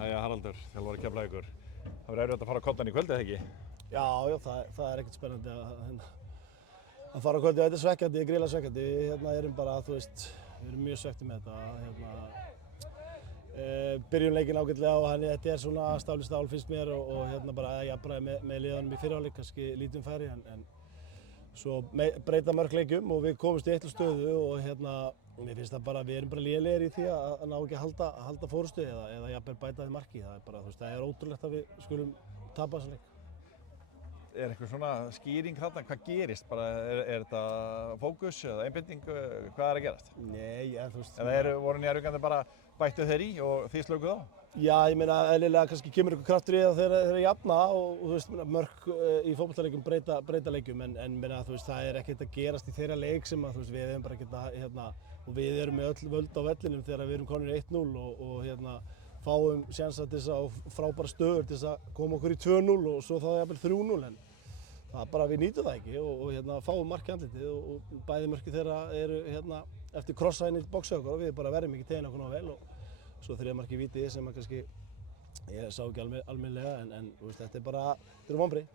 Jæja, Haraldur, þjálfari Keflavíkur. Það verður erfitt að fara á koddann í kvöld, eða ekki? Já, það er ekkert spennandi að fara á kvöldi. Þetta er svekkjandi, gríðarlega svekkjandi. Við erum bara, við erum mjög svekktir með þetta. Byrjum leikinn ágætlega og þetta er svona stál í stál finnst mér og bara jafnræði með liðunum í fyrri hálfleik, kannski lítið færi en svo breyta mörg leikjum og við komumst í eitlu stöðu og mér finnst það bara, við erum bara lélegir í því að ná ekki að halda fórustu eða jafnvel bæta við marki. Það er bara, það er ótrúlegt að við skulum tapa þessa leik. Er eitthvað svona skýring þarna? Hvað gerist? Er þetta fókus eða einbeiting? Hvað er að gerast? Nei, Eða voru Njarðvíkarnir bara bættu þeir í og þið slökuð á? Já, ég meina eðlilega kannski kemur eitthvað kraftur í það þegar þeir jafna og mörk í fótboltaleikjum breyta leikjum en meina, það er ekkert að gerast í þeirra leik sem að við hefum bara geta og við erum með öll völd á vellinum þegar við erum konur 1-0 og fáum sénsa til þess og frábæra stöður til þess að koma okkur í 2-0 og svo þá jafnvel 3-0 en það er bara við nýtum það ekki og fáum mark í andlitið og bæði mörki þeirra eru eftir krossa inn í boxið okkar og við bara verðum ekki tegin okkur ná vel og svo þriðja marki í víti sem að kannski ég sá ekki almennilega en þetta er bara, þetta eru vonbrigði.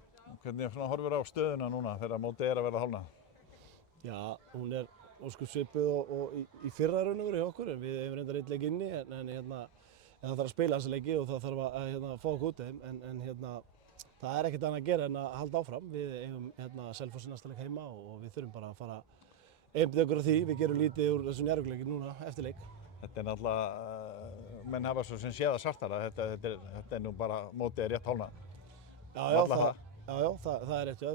Hvernig horfir á stöðuna núna þegar mótið er að verða hálfnað? Já, hún er ósköp svipuð og í fyrra raun og veru hjá okkur en við hefum reyndar einn leik inni en það þarf að spila þessa leiki og það þarf að fá okkur út af þeim en það er ekkert annað að gera en að halda áfram. Við eigum Selfoss í næsta leik heima og við þurfum bara að fara einbeita okkur á því. Við gerum lítið úr þessum Njarðvíkurleik núna eftir leik. Þetta er náttúrulega, menn hafa svo sem séð að svartara, þetta er nú bara mótið rétt hálfnað. Það er rétt, já.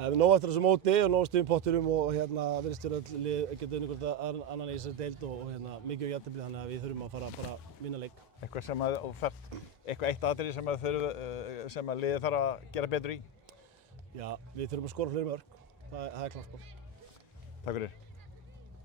Það er nóg eftir þessu móti og nóg stöðum potturum og virðist vera öll lið geta unnið hvort annan í þessari deild og mikið á jafntefli þannig að við þurfum að fara bara að vinna leik. Eitthvað eitt atriði sem að liðið þarf að gera betur í? Já, við þurfum að skora fleiri mörk. Það er klart. Takk fyrir.